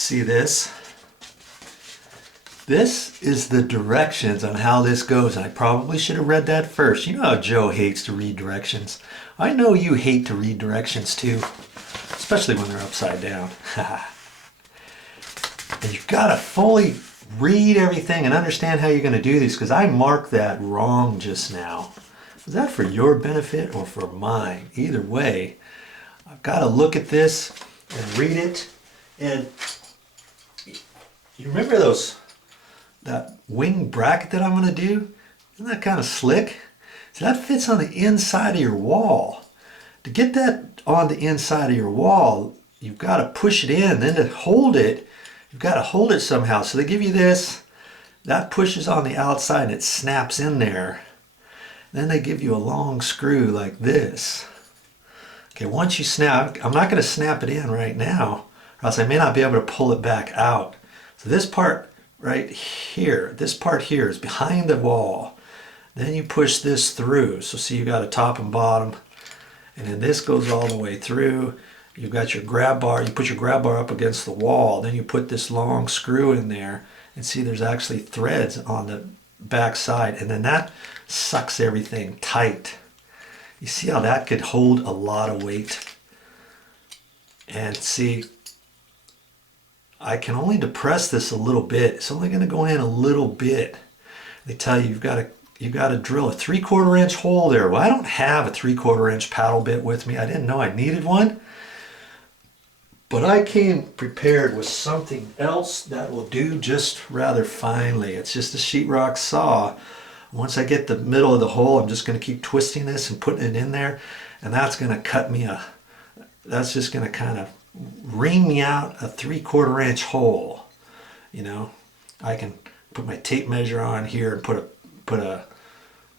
See this? This is the directions on how this goes. I probably should have read that first. You know how Joe hates to read directions. I know you hate to read directions too, especially when they're upside down. And you've got to fully read everything and understand how you're going to do these, because I marked that wrong just now. Was that for your benefit or for mine? Either way, I've got to look at this and read it. And you remember that wing bracket that I'm going to do? Isn't that kind of slick? So that fits on the inside of your wall. To get that on the inside of your wall, you've got to push it in. Then to hold it, you've got to hold it somehow. So they give you this. That pushes on the outside and it snaps in there. Then they give you a long screw like this. Okay, once you snap, I'm not going to snap it in right now, or else I may not be able to pull it back out. So this part right here, this part here is behind the wall. Then you push this through. So see, you got a top and bottom, and then this goes all the way through. You've got your grab bar. You put your grab bar up against the wall. Then you put this long screw in there, and see there's actually threads on the back side, and then that sucks everything tight. You see how that could hold a lot of weight? And see, I can only depress this a little bit. It's only going to go in a little bit. They tell you you've got to drill a 3/4 inch hole there. Well, I don't have a 3/4 inch paddle bit with me. I didn't know I needed one. But I came prepared with something else that will do just rather finely. It's just a sheetrock saw. Once I get the middle of the hole, I'm just going to keep twisting this and putting it in there, and that's going to cut me that's just going to kind of ream me out a 3/4 inch hole. You know, I can put my tape measure on here and put a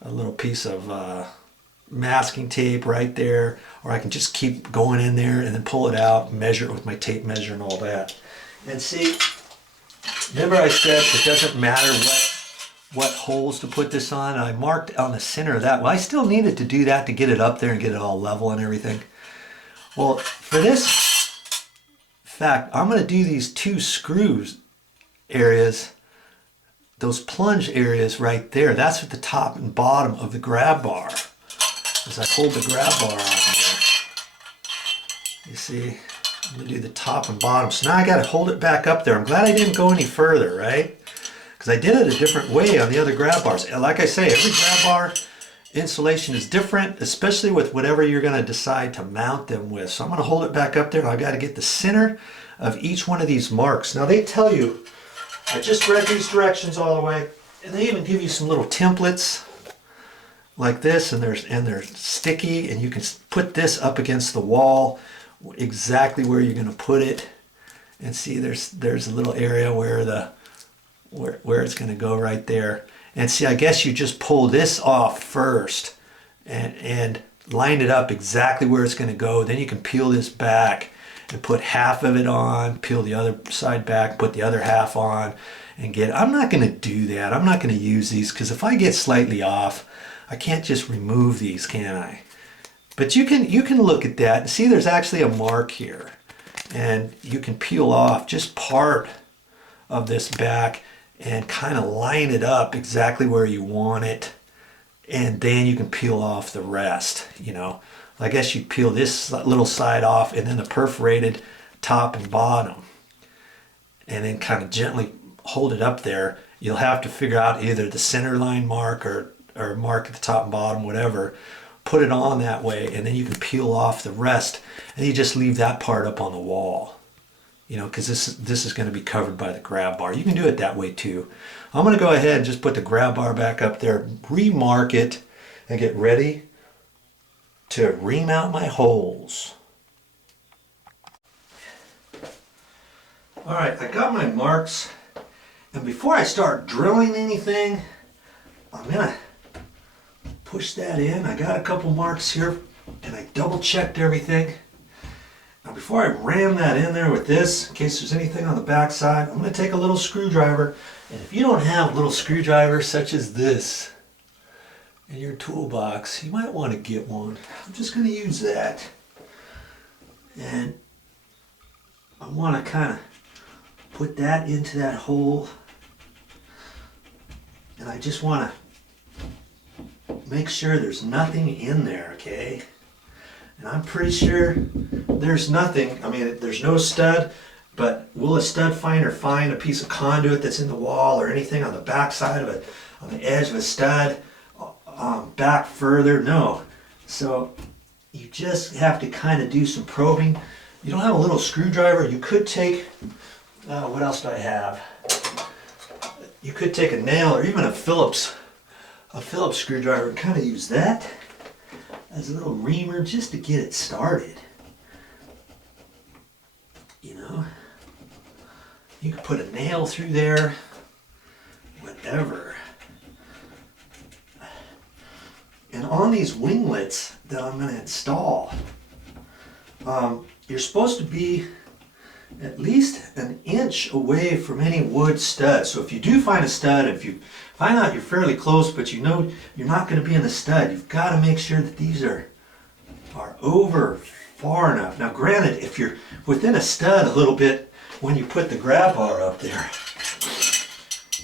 little piece of masking tape right there, or I can just keep going in there and then pull it out, measure it with my tape measure and all that. And see, remember I said it doesn't matter what holes to put this on. I marked on the center of that. Well, I still needed to do that to get it up there and get it all level and everything. Well, for this fact, I'm going to do these two screws areas, those plunge areas right there. That's at the top and bottom of the grab bar. As I hold the grab bar on here, you see, I'm going to do the top and bottom. So now I got to hold it back up there. I'm glad I didn't go any further, right? Because I did it a different way on the other grab bars. And like I say, every grab bar installation is different, especially with whatever you're going to decide to mount them with. So I'm going to hold it back up there, and I've got to get the center of each one of these marks. Now they tell you, I just read these directions all the way, and they even give you some little templates like this, and they're sticky, and you can put this up against the wall exactly where you're going to put it. And see, there's a little area where it's going to go right there. And see, I guess you just pull this off first and line it up exactly where it's going to go. Then you can peel this back and put half of it on, peel the other side back, put the other half on, and I'm not going to do that. I'm not going to use these, because if I get slightly off, I can't just remove these, can I? But you can look at that and see there's actually a mark here, and you can peel off just part of this back and kind of line it up exactly where you want it, and then you can peel off the rest. You know, I guess you peel this little side off, and then the perforated top and bottom, and then kind of gently hold it up there. You'll have to figure out either the center line mark or mark at the top and bottom, whatever. Put it on that way, and then you can peel off the rest, and you just leave that part up on the wall. You know, because this is going to be covered by the grab bar. You can do it that way too. I'm going to go ahead and just put the grab bar back up there, remark it, and get ready to remount my holes. All right, I got my marks, and before I start drilling anything, I'm going to push that in. I got a couple marks here, and I double checked everything. Now before I ram that in there with this, in case there's anything on the back side, I'm going to take a little screwdriver. And if you don't have a little screwdriver such as this in your toolbox, you might want to get one. I'm just going to use that. And I want to kind of put that into that hole. And I just want to make sure there's nothing in there, okay? And I'm pretty sure there's nothing. I mean, there's no stud, but will a stud finder find a piece of conduit that's in the wall or anything on the back side of it, on the edge of a stud, back further? No. So you just have to kind of do some probing. You don't have a little screwdriver. You could take, what else do I have? You could take a nail or even a Phillips screwdriver and kind of use that as a little reamer just to get it started. You know, you could put a nail through there, whatever. And on these winglets that I'm going to install, you're supposed to be at least an inch away from any wood stud. So if you do find a stud, if you find out you're fairly close, but you know you're not going to be in the stud, you've got to make sure that these are over far enough. Now granted, if you're within a stud a little bit when you put the grab bar up there,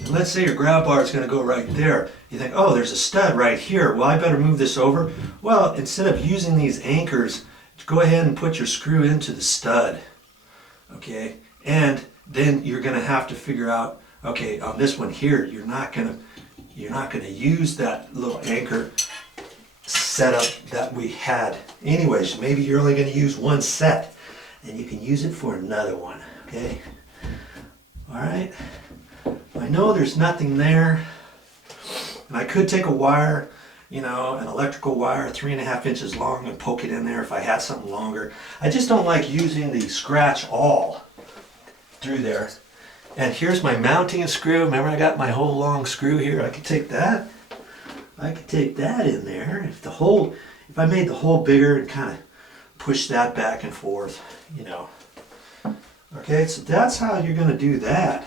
and let's say your grab bar is going to go right there, you think, oh, there's a stud right here, well, I better move this over. Well, instead of using these anchors, go ahead and put your screw into the stud. Okay, and then you're going to have to figure out, okay, on this one here, you're not going to use that little anchor setup that we had. Anyways, maybe you're only going to use one set, and you can use it for another one. Okay, all right. I know there's nothing there, and I could take a wire, you know, an electrical wire 3.5 inches long and poke it in there if I had something longer. I just don't like using the scratch awl through there. And here's my mounting screw. Remember, I got my whole long screw here. I could take that. I could take that in there. If I made the hole bigger and kind of push that back and forth, you know. Okay, so that's how you're going to do that.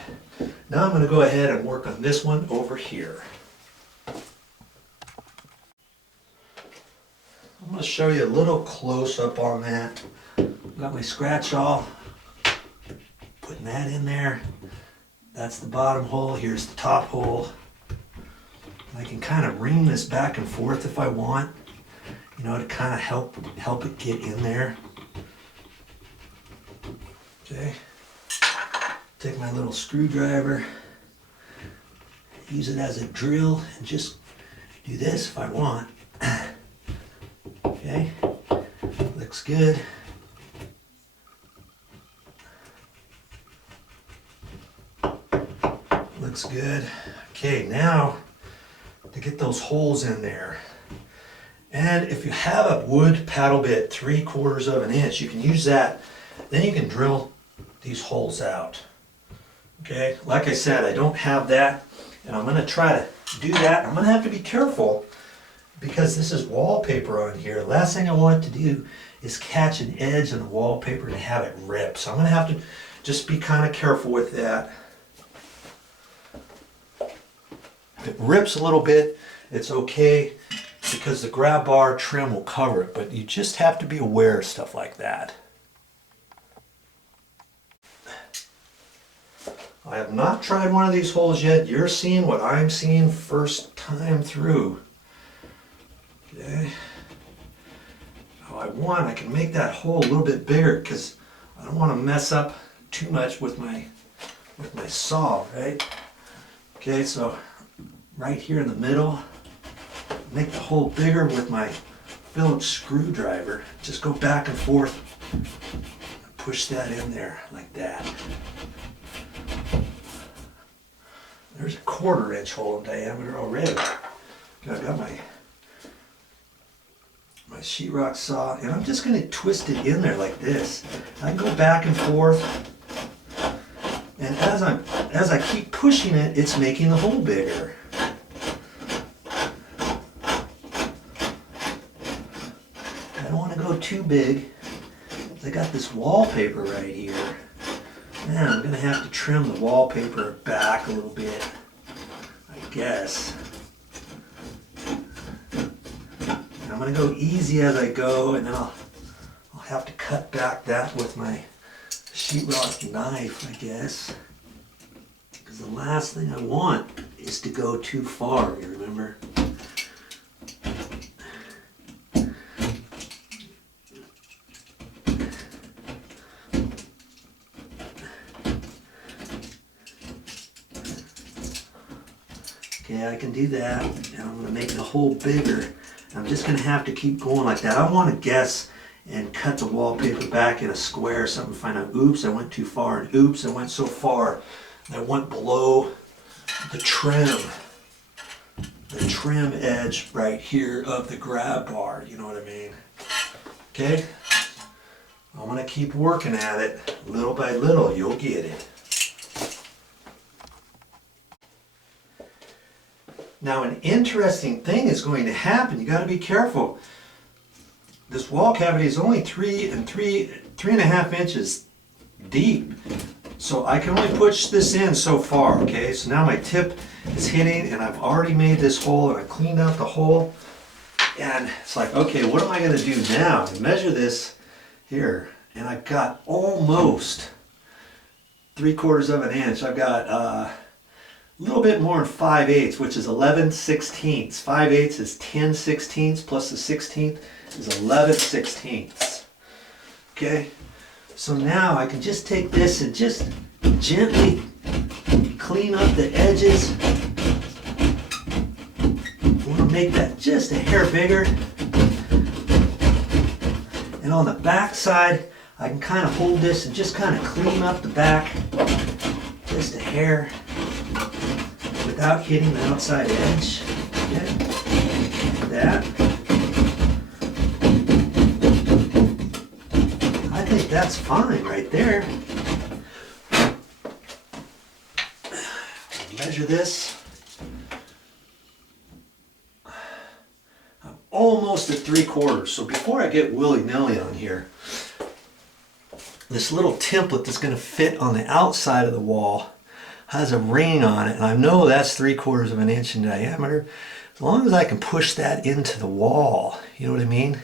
Now I'm going to go ahead and work on this one over here. I'm going to show you a little close up on that. Got my scratch awl, putting that in there. That's the bottom hole, here's the top hole. I can kind of ream this back and forth if I want, you know, to kind of help it get in there. Okay, take my little screwdriver, use it as a drill, and just do this if I want. Okay, looks good. Looks good. Okay, now to get those holes in there. And if you have a wood paddle bit 3/4 of an inch, you can use that. Then you can drill these holes out. Okay, like I said, I don't have that, and I'm going to try to do that. I'm going to have to be careful because this is wallpaper on here. Last thing I want to do is catch an edge on the wallpaper and have it rip. So I'm going to have to just be kind of careful with that. If it rips a little bit, it's okay because the grab bar trim will cover it, but you just have to be aware of stuff like that. I have not tried one of these holes yet. You're seeing what I'm seeing first time through. Okay. Oh, I can make that hole a little bit bigger because I don't want to mess up too much with my saw, right? Okay, so right here in the middle, make the hole bigger with my Phillips screwdriver. Just go back and forth, push that in there like that. There's a 1/4 inch hole in diameter already. I've got my sheetrock saw, and I'm just going to twist it in there like this. I can go back and forth, and as I keep pushing it, it's making the hole bigger. I don't want to go too big. I got this wallpaper right here. Now I'm going to have to trim the wallpaper back a little bit, I guess. I'm going to go easy as I go, and then I'll have to cut back that with my sheetrock knife, I guess. Because the last thing I want is to go too far, you remember? Okay, I can do that, and I'm going to make the hole bigger. I'm just going to have to keep going like that. I want to guess and cut the wallpaper back in a square or something, find out, oops, I went too far, and oops, I went so far that I went below the trim edge right here of the grab bar, you know what I mean? Okay, I'm going to keep working at it. Little by little, you'll get it. Now, an interesting thing is going to happen. You got to be careful. This wall cavity is only 3.5 inches deep. So I can only push this in so far, okay? So now my tip is hitting, and I've already made this hole, and I cleaned out the hole. And it's like, okay, what am I going to do now? I measure this here, and I've got almost 3/4 of an inch. I've got a little bit more than 5/8, which is 11/16. 5/8 is 10/16 plus the 16th is 11/16. Okay, so now I can just take this and just gently clean up the edges. I want to make that just a hair bigger. And on the back side, I can kind of hold this and just kind of clean up the back just a hair without hitting the outside edge. Okay, like that. I think that's fine right there. Measure this. I'm almost at 3/4. So before I get willy-nilly on here, this little template that's going to fit on the outside of the wall has a ring on it, and I know that's 3/4 of an inch in diameter. As long as I can push that into the wall, you know what I mean?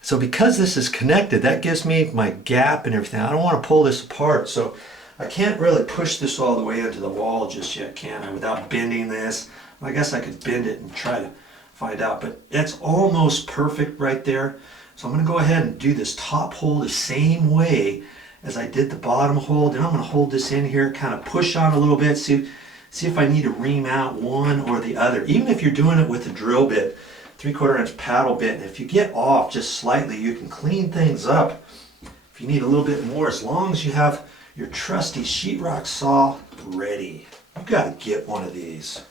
So because this is connected, that gives me my gap and everything. I don't want to pull this apart, so I can't really push this all the way into the wall just yet, can I? Without bending this. I guess I could bend it and try to find out, but it's almost perfect right there. So I'm going to go ahead and do this top hole the same way as I did the bottom hole. Then I'm going to hold this in here, kind of push on a little bit, see if I need to ream out one or the other. Even if you're doing it with a drill bit, 3/4 inch paddle bit, and if you get off just slightly, you can clean things up. If you need a little bit more, as long as you have your trusty sheetrock saw ready. You've got to get one of these.